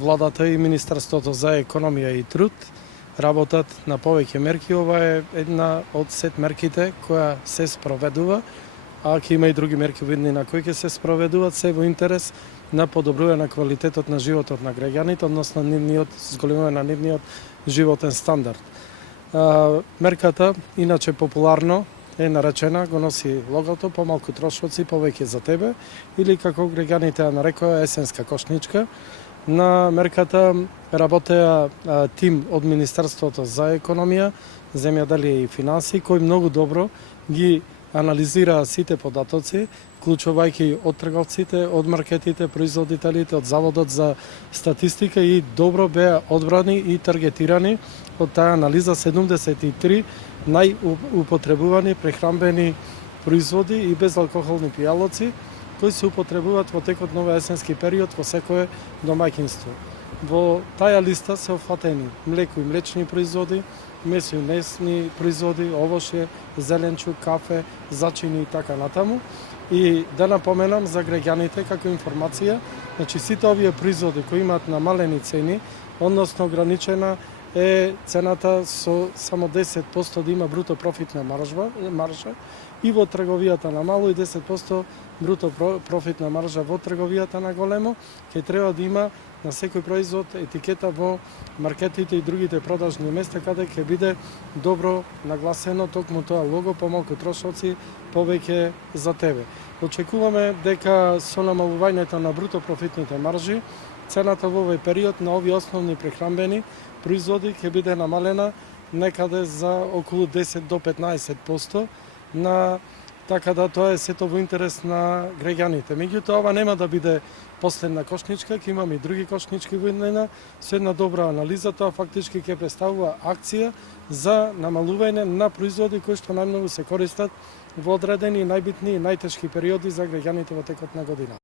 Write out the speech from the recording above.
Владата и Министерството за економија и труд работат на повеќе мерки. Ова е една од сет мерките која се спроведува, а ќе има и други мерки видни на кои ќе се спроведуваат, се во интерес на подобрување на квалитетот на животот на граѓаните, односно зголемување на нивниот животен стандард. Мерката, иначе популарно е наречена, го носи логото помалку трошоци, повеќе за тебе, или како граѓаните ја нарекоа есенска кошничка. На мерката работеа тим од Министерството за економија, земјоделие и финансии, кои многу добро ги анализираа сите податоци, вклучувајќи од трговците, од маркетите, производителите, од Заводот за статистика, и добро беа одбрани и таргетирани од таа анализа 73 најупотребувани прехранбени производи и безалкохолни пијалоци кои се употребуваат во текот на овој есенски период во секое домаќинство. Во таа листа се офатени млеко и млечни производи, месо и месни производи, овошје, зеленчук, кафе, зачини и така натаму. И да напоменам за граѓаните како информација, значи сите овие производи кои имаат намалени цени, односно ограничена е цената со само 10% да има бруто профитна маржа и во трговијата на мало и 10% бруто профитна маржа во трговијата на големо, ќе треба да има на секој производ етикета во маркетите и другите продажни места каде ќе биде добро нагласено токму тоа лого, помалку трошоци, повеќе за тебе. Очекуваме дека со намалувањето на бруто профитните маржи, цената во овој период на овие основни прехранбени производи ќе биде намалена некаде за околу 10 до 15%, така да тоа е сето во интерес на граѓаните. Меѓутоа, ова нема да биде последна кошничка, ќе имаме и други кошнички во иднина. Со една добра анализа, тоа фактички ќе представува акција за намалување на производи кои што најмногу се користат во одредени најбитни и најтешки периоди за граѓаните во текот на година.